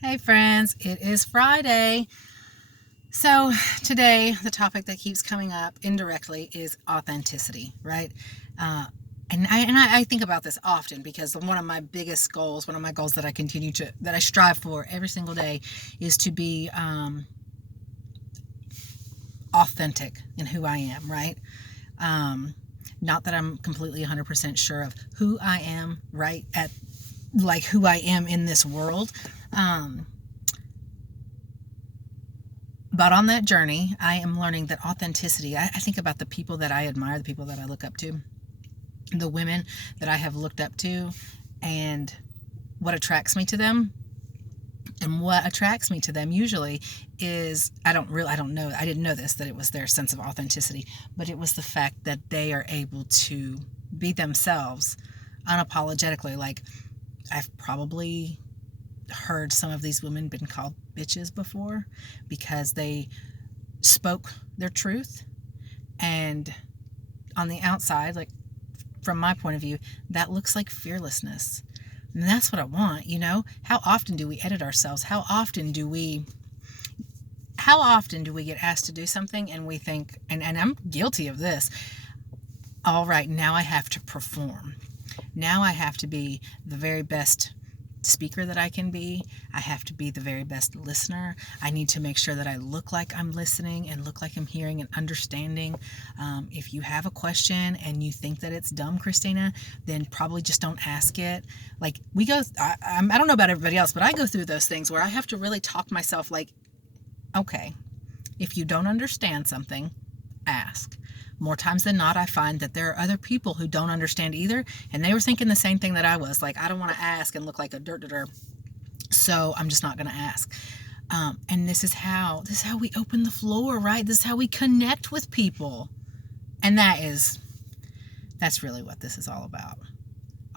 Hey friends, it is Friday. So today, the topic that keeps coming up indirectly is authenticity, right? Uh, and I think about this often because one of my biggest goals, one of my goals that I strive for every single day is to be authentic in who I am, right? Um, Not that I'm completely 100% sure of who I am, right? Like who I am in this world. Um, But on that journey, I am learning that authenticity, I think about the people that I admire, the people that I look up to, the women that I have looked up to, and what attracts me to them. And what attracts me to them usually is, I don't know, I didn't know this, that it was their sense of authenticity, but it was the fact that they are able to be themselves unapologetically. Like, I've probably heard some of these women been called bitches before because they spoke their truth, and on the outside, like from my point of view, that looks like fearlessness. And that's what I want, How often do we edit ourselves? How often do we get asked to do something and we think, and I'm guilty of this, all right, now I have to perform. Now I have to be the very best speaker that I can be. I have to be the very best listener. I need to make sure that I look like I'm listening and look like I'm hearing and understanding. If you have a question and you think that it's dumb, Christina, then probably just don't ask it. Like I don't know about everybody else, but I go through those things where I have to really talk myself like, okay, if you don't understand something, ask. More times than not, I find that there are other people who don't understand either, and they were thinking the same thing that I was. Like, I don't want to ask and look like a dirt, so I'm just not going to ask. And this is how we open the floor, right? This is how we connect with people, and that's really what this is all about.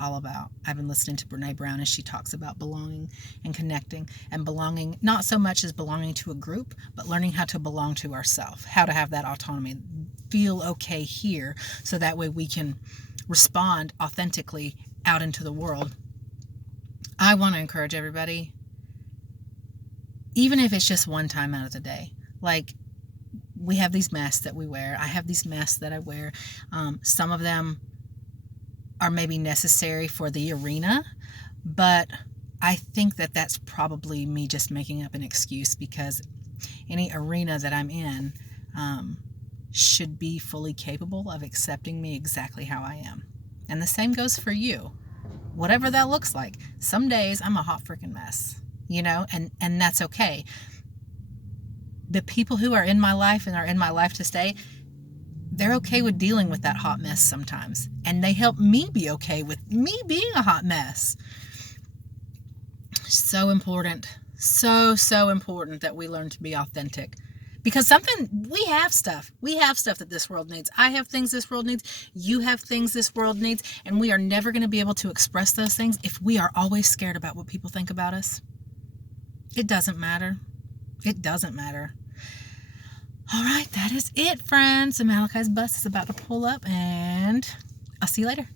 I've been listening to Brene Brown as she talks about belonging and connecting, and belonging not so much as belonging to a group, but learning how to belong to ourselves, how to have that autonomy, feel okay here, so that way we can respond authentically out into the world. I want to encourage everybody, even if it's just one time out of the day, like, we have these masks that we wear. I have these masks that I wear. Some of them are maybe necessary for the arena, but I think that that's probably me just making up an excuse, because any arena that I'm in should be fully capable of accepting me exactly how I am. And the same goes for you, whatever that looks like. Some days I'm a hot freaking mess, and that's okay. The people who are in my life and are in my life to stay, they're okay with dealing with that hot mess sometimes. And they help me be okay with me being a hot mess. So important. So important that we learn to be authentic. Because we have stuff. We have stuff that this world needs. I have things this world needs. You have things this world needs. And we are never going to be able to express those things if we are always scared about what people think about us. It doesn't matter. It doesn't matter. All right, that is it, friends. So Malachi's bus is about to pull up, and I'll see you later.